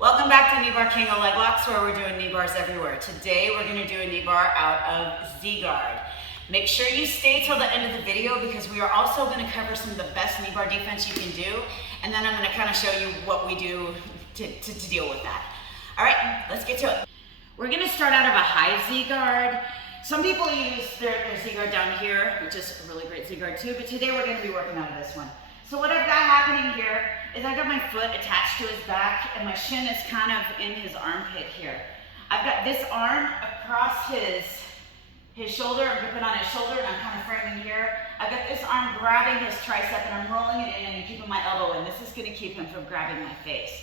Welcome back to Kneebar King of Leg Locks, where we're doing knee bars everywhere. Today we're going to do a knee bar out of Z-guard. Make sure you stay till the end of the video because we are also going to cover some of the best knee bar defense you can do, and then I'm going to kind of show you what we do to deal with that. All right, let's get to it. We're going to start out of a high Z-guard. Some people use their Z-guard down here, which is a really great Z-guard too, but today we're going to be working out of this one. So what I've got happening here is I've got my foot attached to his back and my shin is kind of in his armpit here. I've got this arm across his shoulder, I'm gripping on his shoulder and I'm kind of framing here. I've got this arm grabbing his tricep and I'm rolling it in and keeping my elbow in. This is going to keep him from grabbing my face.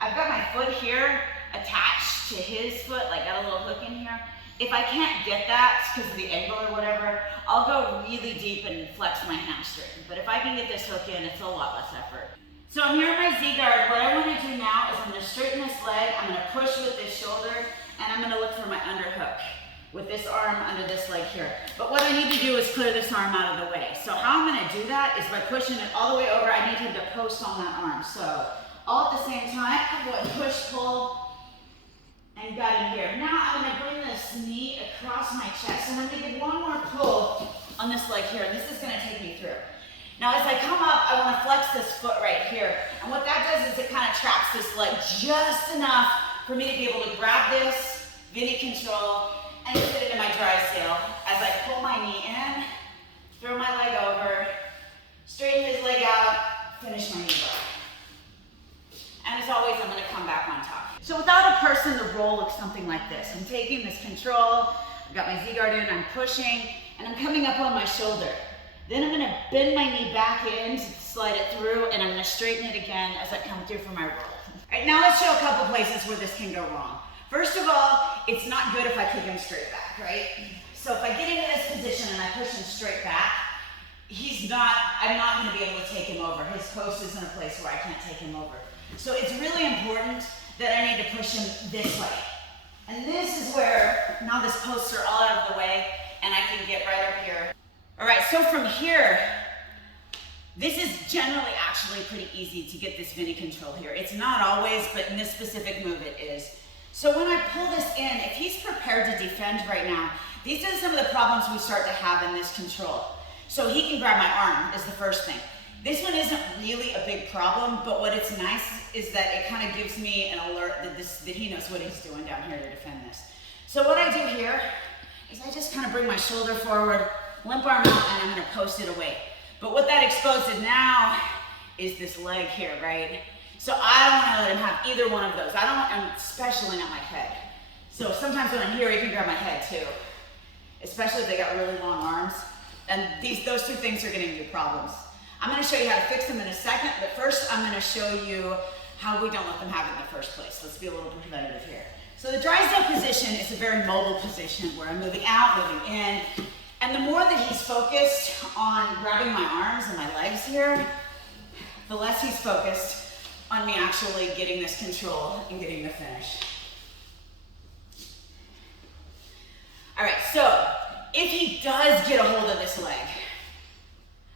I've got my foot here attached to his foot, like got a little hook in here. If I can't get that because of the angle or whatever, I'll go really deep and flex my hamstring. But if I can get this hook in, it's a lot less effort. So I'm here in my Z-guard. What I want to do now is I'm going to straighten this leg, I'm going to push with this shoulder, and I'm going to look for my underhook with this arm under this leg here. But what I need to do is clear this arm out of the way. So how I'm going to do that is by pushing it all the way over. I need him to post on that arm. So all at the same time, I'm going to push, pull, and got him here. Now I'm going to bring this knee across my chest and I'm going to give one more pull on this leg here, and this is going to take me through. Now as I come up, I want to flex this foot right here, and what that does is it kind of traps this leg just enough for me to be able to grab this, Bendy control, and fit it in my dry sail as I pull my knee in, throw my leg over, straighten his leg out, finish my knee bar. And as always, I'm going to come back on top. So without a person, the roll looks something like this. I'm taking this control, I've got my Z-guard in, I'm pushing, and I'm coming up on my shoulder. Then I'm going to bend my knee back in, slide it through, and I'm going to straighten it again as I come through for my roll. All right, now let's show a couple places where this can go wrong. First of all, it's not good if I kick him straight back, right? So if I get into this position and I push him straight back, I'm not going to be able to take him over. His post is in a place where I can't take him over. So it's really important that I need to push him this way. And this is where, now this posts are all out of the way and I can get right up here. All right, so from here, this is generally actually pretty easy to get this Bendy control here. It's not always, but in this specific move it is. So when I pull this in, if he's prepared to defend right now, these are some of the problems we start to have in this control. So he can grab my arm is the first thing. This one isn't really a big problem, but what it's nice is that it kind of gives me an alert that he knows what he's doing down here to defend this. So what I do here is I just kind of bring my shoulder forward, limp arm out, and I'm going to post it away. But what that exposes now is this leg here, right? So I don't want to let him have either one of those. Especially not my head. So sometimes when I'm here, he can grab my head too, especially if they got really long arms. And those two things are going to give you problems. I'm going to show you how to fix them in a second, but first I'm going to show you how we don't let them have it in the first place. Let's be a little preventative here. So the dry sail position is a very mobile position where I'm moving out, moving in, and the more that he's focused on grabbing my arms and my legs here, the less he's focused on me actually getting this control and getting the finish. All right, so if he does get a hold of this leg,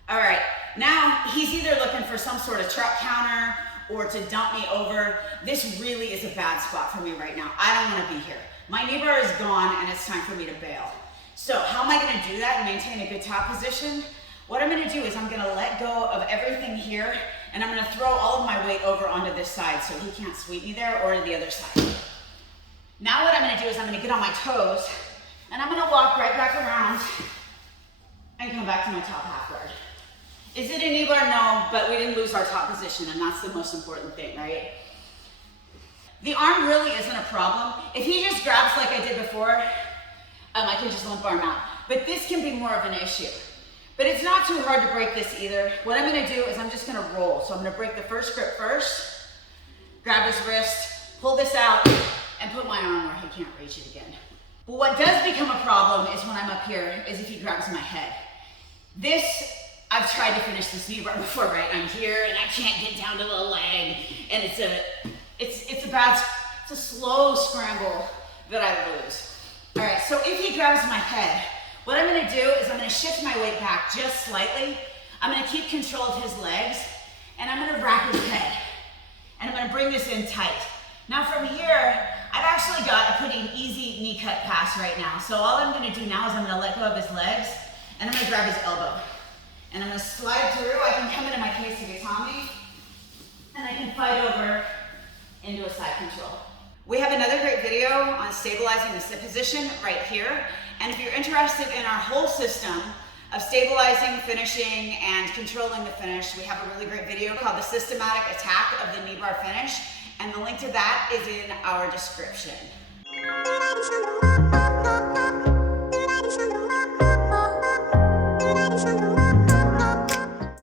all right, now he's either looking for some sort of truck counter or to dump me over. This really is a bad spot for me right now. I don't want to be here. My knee bar is gone and it's time for me to bail. So how am I going to do that and maintain a good top position? What I'm going to do is I'm going to let go of everything here and I'm going to throw all of my weight over onto this side so he can't sweep me there or to the other side. Now what I'm going to do is I'm going to get on my toes and I'm going to walk right back around and come back to my top half guard. Is it a knee bar? No, but we didn't lose our top position, and that's the most important thing, right? The arm really isn't a problem. If he just grabs like I did before, I can just limp arm out. But this can be more of an issue. But it's not too hard to break this either. What I'm going to do is I'm just going to roll. So I'm going to break the first grip first, grab his wrist, pull this out, and put my arm where he can't reach it again. But what does become a problem is when I'm up here, is if he grabs my head. I've tried to finish this knee bar before, right? I'm here and I can't get down to the leg, and it's a slow scramble that I lose. All right, so if he grabs my head, what I'm going to do is I'm going to shift my weight back just slightly. I'm going to keep control of his legs, and I'm going to wrap his head, and I'm going to bring this in tight. Now from here, I've actually got a pretty easy knee cut pass right now. So all I'm gonna do now is I'm gonna let go of his legs and I'm gonna grab his elbow. And I'm gonna slide through. I can come into my Katie and I can fight over into a side control. We have another great video on stabilizing the sit position right here. And if you're interested in our whole system of stabilizing, finishing, and controlling the finish, we have a really great video called The Systematic Attack of the Kneebar Finish. And the link to that is in our description.